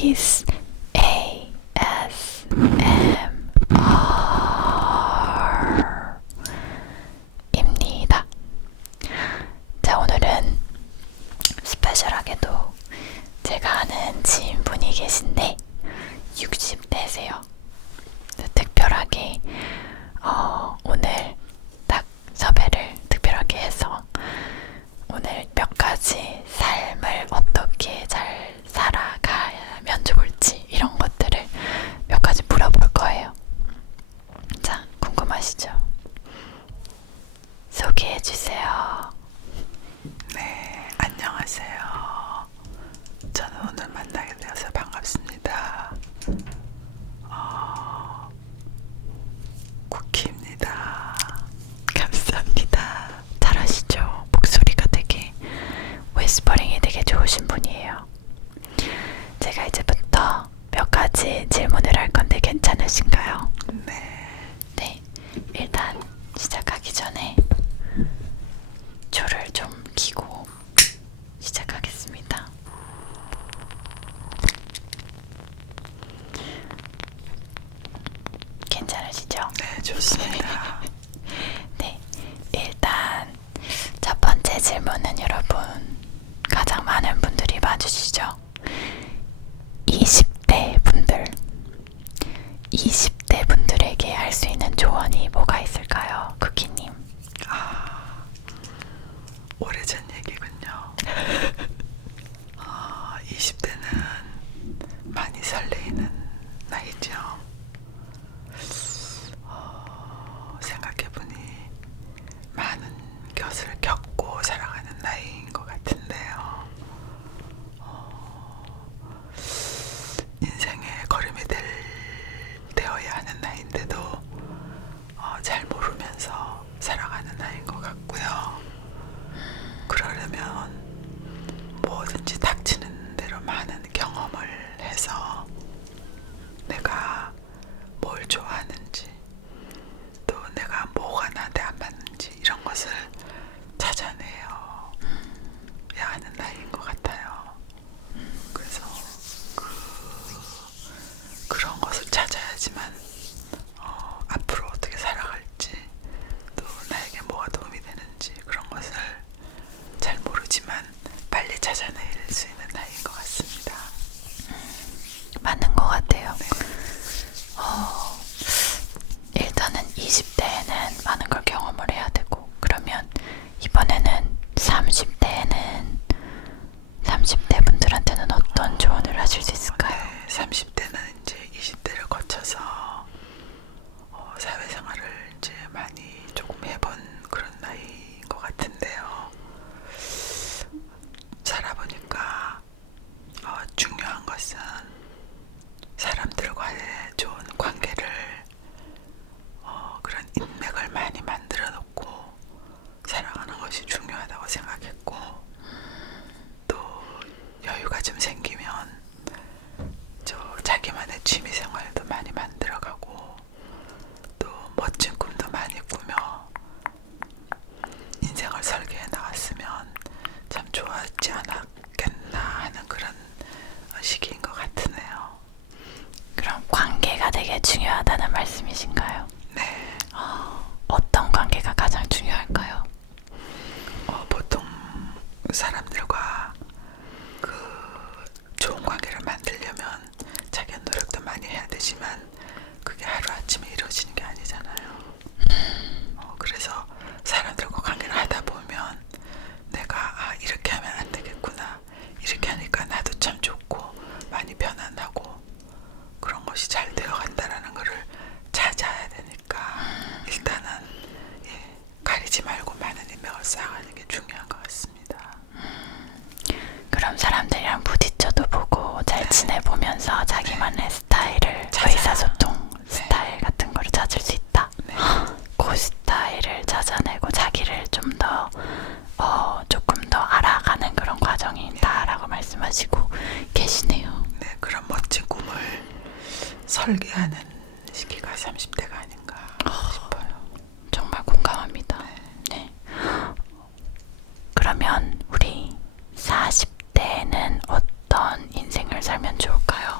키스 ASMR입니다. 자, 오늘은 스페셜하게도 제가 아는 지인분이 계신데 60대세요. 특별하게 오늘 딱 섭외를 특별하게 해서 오늘 몇 가지 삶을 어떻게 잘 살아가면 좋을지 이런 것들을 몇 가지 물어볼 거예요. 자, 궁금하시죠? 소개해주세요. 네, 안녕하세요. 저는 오늘 만나게 되어서 반갑습니다. 쿠키입니다. 감사합니다. 잘하시죠? 목소리가 되게 웨스퍼링이 되게 좋으신 분이에요. 제가 이제부터 몇 가지 질문을 할 건데 괜찮으신가요? 네, 일단 시작하기 전에 줄을 좀 끼고 시작하겠습니다. 괜찮으시죠? 네, 좋습니다. 네, 일단 첫 번째 질문은 여러분 가장 많은 분들이 봐주시죠. 20대 분들에게 할 수 있는 조언이 뭐가 있을까요? 쿠키님. 오래전 얘기군요. 20대는 많이 설레이는 나이죠. 생각해보니 많은 것을 겪고 살아가는 나이인 것 같은데요. 인생의 걸음이 되어야 하는 나이인데도 잘 모르면서 살아가는 나이인 것 같고요. 그러려면 뭐든지 닥치는 대로 많은 경험을 해서 내가 뭘 좋아하는지 또 내가 뭐가 나한테 안 맞는지 이런 것을 찾아내야 하는 나이인 것 같아요. 그래서 그런 것을 찾아야지만 앞으로 어떻게 살아갈지 또 나에게 뭐가 도움이 되는지 그런 것을 잘 모르지만 빨리 찾아낼 수 있는 나이인 것 같습니다. 맞는 것 같아요. 네. 일단은 20대에는 많은 걸 경험을 해야 되고, 그러면 이번에는 30대 분들한테는 어떤 조언을 하실 수 있을까요? 네, 30대는 이제 20대를 거쳐서 사회생활을 이제 많이 조금 해본 그런 나이인 것 같은데요. 살아보니까 중요한 것은 사람들과의 좋은 관계를 그런 인맥을 많이 만들어 놓고 살아가는 것이 중요하다고 생각했고, 또 여유가 좀 생기면 자기만의 취미 생활도 많이 만들어가고 또 멋진 꿈도 많이 꾸며 인생을 설계해 나갔으면 참 좋았지 않았겠나 하는 그런 시기인 것 같으네요. 그럼 관계가 되게 중요하다는 말씀이신가요? 네. 어떤 관계가 가장 중요할까요? 보통 사람들과 좋은 관계를 만들려면 자기가 노력도 많이 해야 되지만 그게 하루아침에 이루어지는 게 아니잖아요. 그래서 사람들과 관계를 하다 보면 내가 이렇게 하면 안 되겠구나, 이렇게 하니까 나도 참 좋고 많이 편안하고 그런 것이 잘 되어간다라는 거를 찾아야 되니까 일단은 가리지 말고 많은 인맥을 쌓아가는 게 중요한 것 같습니다. 그럼 사람들이랑 부딪혀도 보고 잘 지내보면서 자기만의 스타일을, 의사소통 스타일 같은 거를 찾을 수 있다. 그 스타일을 찾아내고 자기를 좀 더 조금 더 알아가는 그런 과정이다라고 말씀하시고 계시네요. 네, 그런 멋진 꿈을 설계하는 시기가 30대가 아닌가 싶어요. 정말 공감합니다. 네. 그러면 우리 40대에는 어떤 인생을 살면 좋을까요?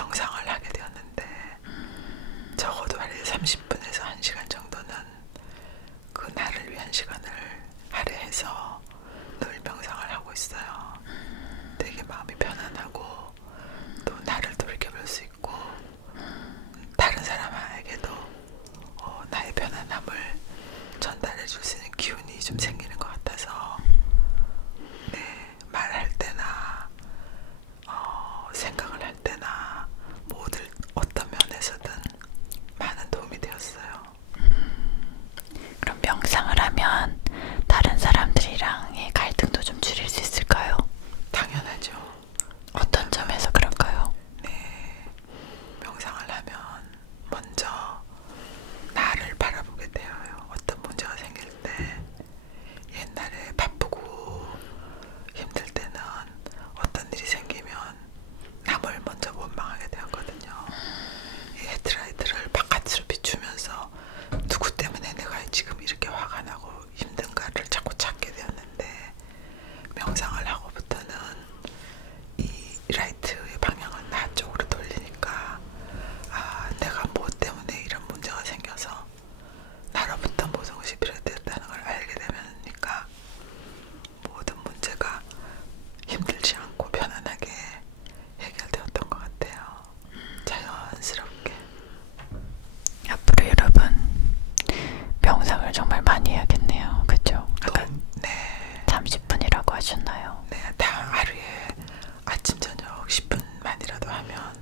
명상을 하게 되었는데 적어도 하루에 30분에서 1시간 정도는 그 나를 위한 시간을 할애해서 늘 명상을 하고 있어요. 되게 마음이 편안하고 또 나를 돌이켜볼 수 있고 다른 사람에게도 나의 편안함을 전달해 줄 수 있는 기운이 좀 생기는 것 같아서 네, 말할 때나 생각을 할 때나 모든 어떤 면에서든 많은 도움이 되었어요. 그럼 명상을 하면 다른 사람들이랑의 갈등도 좀 줄일 수 있을까요? 당연하죠. 어떤 점에서 그럴까요? 네, 명상을 하면 먼저 나를 바라보게 되어요. 어떤 문제가 생길 때 옛날에 바쁘고 힘들 때는 어떤 일이 생기면 남을 먼저 원망하게 되었거든요. 이 헤드라이트를 바깥으로 비추면서 누구 때문에 내가 지금 이렇게 화가 나고 힘든가를 자꾸 찾게 되었는데 명상을 하고부터는 이 라이트의 방향은 나 쪽으로 돌리니까 내가 뭐 때문에 이런 문제가 생겨서 나로부터 모든 것이 비롯됐다는 걸 알게 되니까 모든 문제가 힘들지 않고 편안하게 해결되었던 것 같아요. 자연스럽게. 앞으로 여러분 명상을 정말 많이 해야겠네요. 그죠? 아까 네. 30분이라고 하셨나요? 네, 다 하루에 아침 저녁 10분만이라도 하면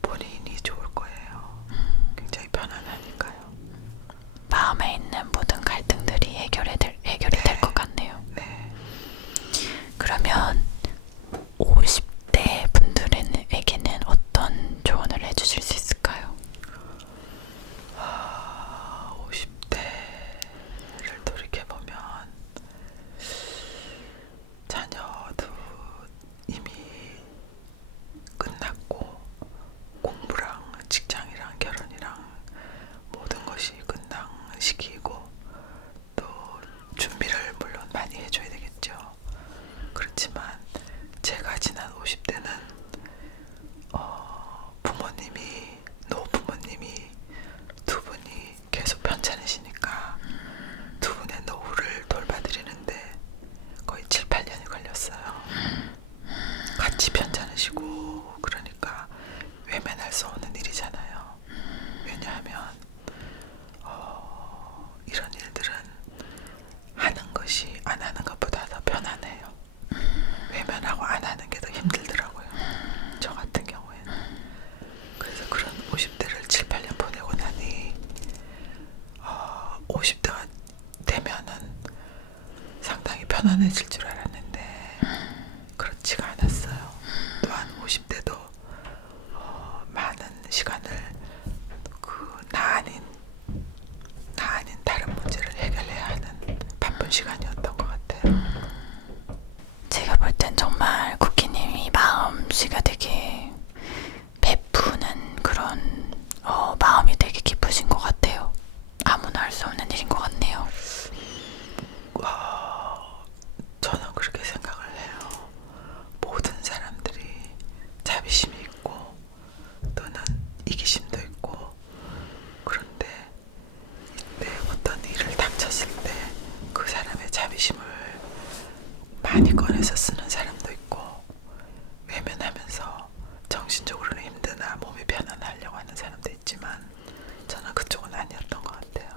본인이 좋을 거예요. 굉장히 편안하니까요. 마음에 있는 모든 갈등들이 해결이 될 것 같네요. 네. 그러면 50대 분들에게는 어떤 조언을 해주실 수 있을까요? 50대를 돌이켜보면 자녀도 이미 끝났고 공부랑 직장이랑 결혼이랑 모든 것이 끝난 시기이고 또 준비를 물론 많이 해줘야 되겠죠. 그렇지만 제가 지난 50대는 노부모님이 두 분이 계속 편찮으시니까 두 분의 노후를 돌봐드리는데 거의 7, 8년이 걸렸어요. 같이 편찮으시고 그러니까 외면할 수 없는 일이잖아요. 왜냐하면 이런 일들은 하는 것이 안 하는 것보다 더 편안해요. 외면하고 안 하는 게 더 힘들더라고요. 저 같은 경우에는. 그래서 그런 50대를 7, 8년 보내고 나니 50대가 되면은 상당히 편안해질 줄 알았는데 그렇지가 않았어요. 또한 50대도 많은 시간을 나 아닌 다른 문제를 해결해야 하는 바쁜 시간이었던 것 같아요. 제가 볼 땐 정말 쿠키님이 마음씨가 되게 베푸는 그런 마음이 되게 깊으신 것 같아요. 아무나 할 수 없는 일인 것 같네요. 저는 그렇게 생각을 해요. 모든 사람들이 자비심이 있고 또는 이기심도 있고 그런데 이때 어떤 일을 닥쳤을 때 그 사람의 자비심을 많이 꺼내서 쓰는 사람도 있고 외면하면서 정신적으로는 힘드나 몸이 편안하려고 하는 사람도 있지만 저는 그쪽은 아니었던 것 같아요.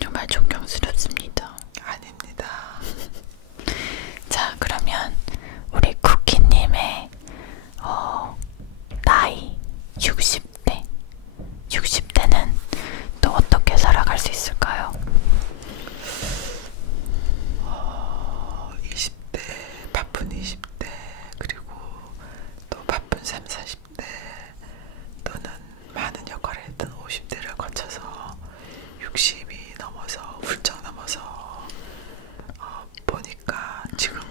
정말 존경스럽습니다. 아닙니다. 자, 그러면 우리 쿠키님의 나이 60대 60대는 또 어떻게 살아갈 수 있을까요? 20대 바쁜 20대 그리고 또 바쁜 30, 40대 또는 많은 역할을 했던 50대를 거쳐서 60이 넘어서 훌쩍 넘어서 보니까 지금은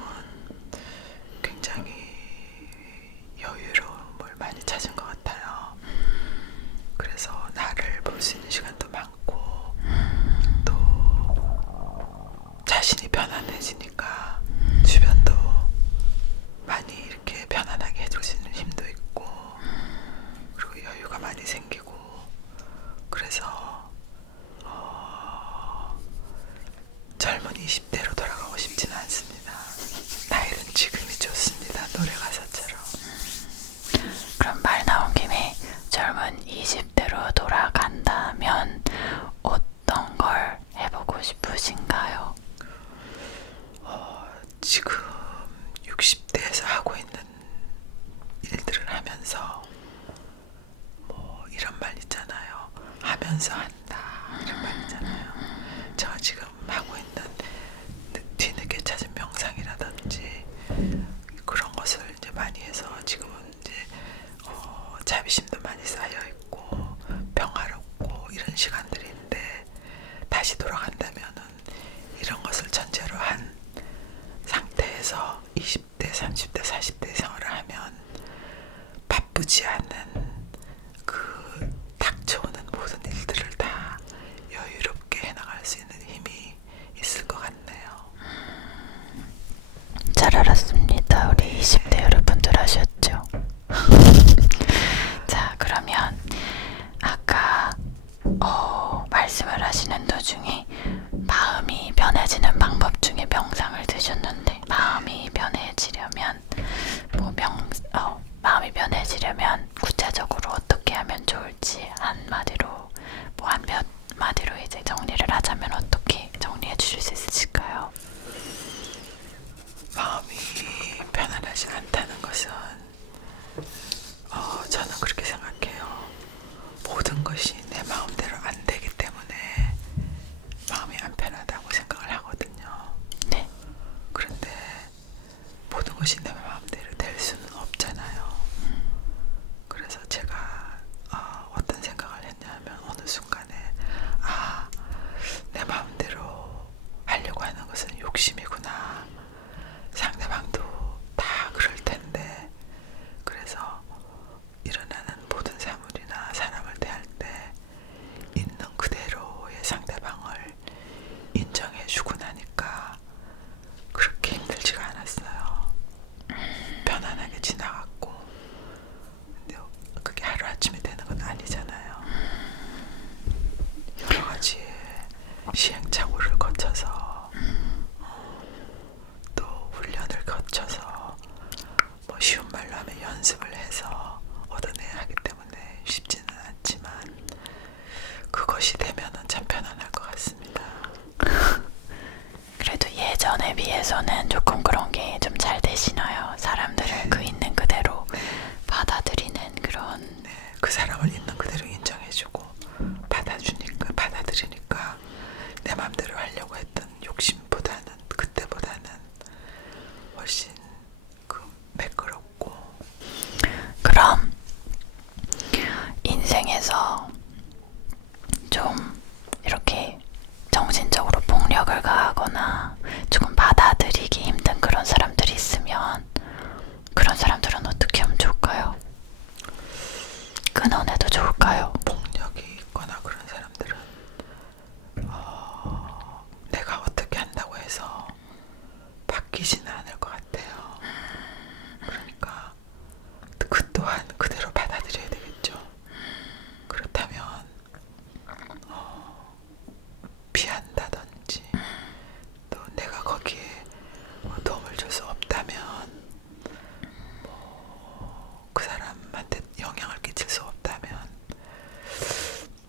하면서 뭐 이런 말 있잖아요. 하면서 한다 이런 말 있잖아요. 제가 지금 하고 있는 뒤늦게 찾은 명상이라든지 그런 것을 이제 많이 해서 지금은 이제 자비심도 많이 쌓여 있고 평화롭고 이런 시간들인데 다시 돌아간다면은 이런 것을 전제로 한 상태에서 20대, 30대, 40대 생활을 하면 바쁘지 않은 그 닥쳐오는 모든 일들을 다 여유롭게 해나갈 수 있는 힘이 있을 것 같네요. 잘 알았습니다. 우리 20대 여러분들 아셨죠? 자, 그러면 아까 말씀을 하시는 도중에 마음이 변해지는 방법 중에 명상을 드셨는데 마음이 변해지려면 마음이 변해지려면 구체적으로 어떻게 하면 좋을지 한마디로 한마디로 이제 정리를 하자면 어떻게 정리해 주실 수 있으실까요? 마음이 편안하지 않다는 것은 저는 그렇게 생각해요. 모든 것이 내 마음대로 안 되기 때문에 마음이 안 편하다고 생각을 하거든요. 네. 그런데 모든 것이 내 마음대로 될 수는 없잖아요. 그래서 제가 어떤 생각을 했냐면 어느 순간에 내 마음대로 하려고 하는 것은 욕심이구나. 상대방도 다 그럴 텐데 그래서 일어나는 모든 사물이나 사람을 대할 때 있는 그대로의 상대방을 인정해주고 나니까 그렇게 힘들지가 않았어요. 편안하게 지나갔고 근데 그게 하루아침에 되는 건 아니잖아요. 여러 가지 시행착오를 거쳐서 또 훈련을 거쳐서 뭐 쉬운 말로 하면 연습을 해서 얻어내야 하기 때문에 쉽지는 않지만 그것이 되면은 참 편안할 것 같습니다. 그래도 예전에 비해서는 조금 그런 게 좀 잘 되시나요? 사람들을 그 있는 그대로 받아들이는 그런. 네, 그 사람을 있는 그대로 인정해주고 받아들이니까 내 맘대로 하려고 했던 욕심보다는 그때보다는 훨씬 매끄럽고. 그럼 인생에서 좀 이렇게 정신적으로 폭력을 가하거나 조금 받아들이기 힘든 그런 사람들이 있으면 그런 사람들은 어떻게 하면 좋을까요? 끊어내도 좋을까요? 폭력이 있거나 그런 사람들은 내가 어떻게 한다고 해서 바뀌지는 않을 것 같아요. 그러니까 그 또한 그대로 받아들여야 되겠죠. 그렇다면 피한다든지 또 내가 거기에 도움을 줄 수 없다면 그 사람한테 영향을 끼칠 수 없다면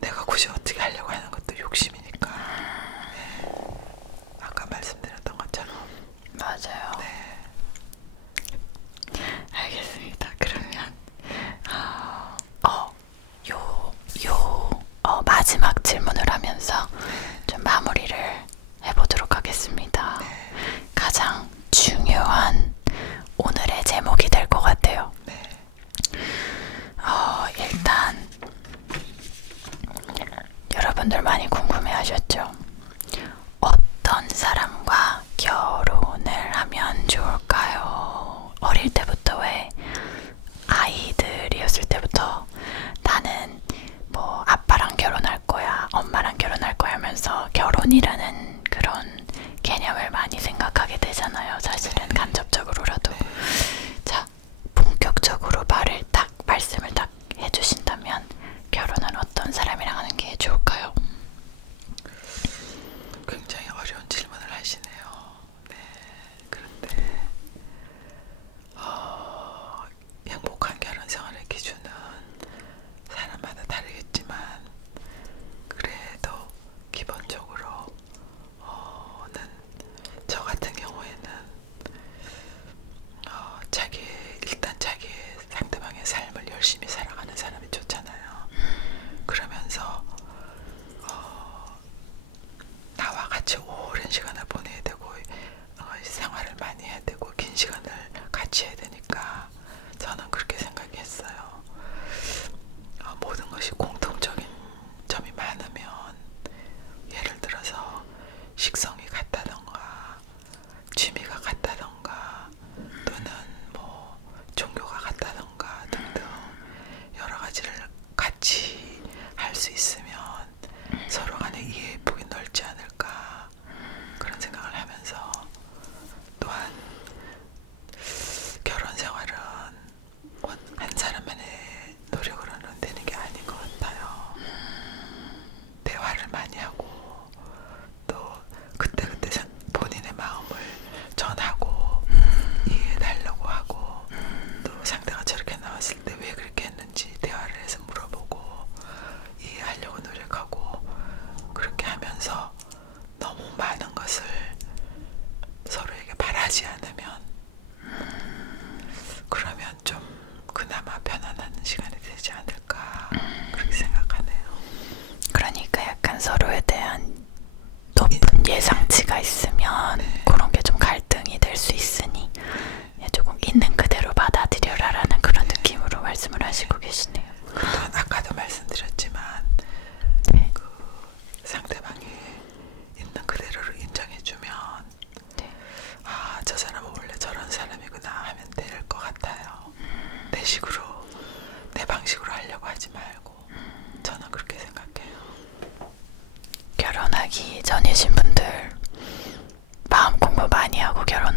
내가 굳이 어떻게 하려고 하는 것도 욕심이니까. 네. 아까 말씀드렸던 것처럼. 맞아요. 네. 알겠습니다. 그러면 마지막 질문을 하면서 좀 마무리를 해보도록 하겠습니다. 네. 가장 중요한 오늘의 제목이 될 것 같아요. 네. 일단 여러분들 많이 궁금해하셨죠? 어떤 사람과 결혼을 하면 좋을까요? 어릴 때부터 왜 아이들이었을 때부터 나는 뭐 아빠랑 결혼할 거야, 엄마랑 결혼할 거야 하면서 결혼이라는 그런 개념을 많이 생각하게 되잖아요. 사실은 간접적으로라도. 자, 본격적으로 말씀을 딱 해주신다면 결혼은 어떤 사람이랑 하는 게 좋을까요? 굉장히 어려운 질문을 하시네요. 네. 그런데 행복한 결혼 생활의 기준은 사람마다 다르겠지만 그래도 기본적으로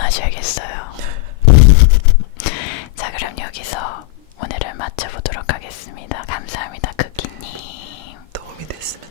마셔야겠어요. 자, 그럼 여기서 오늘은 마쳐보도록 하겠습니다. 감사합니다, 쿠키님. 도움이 됐으면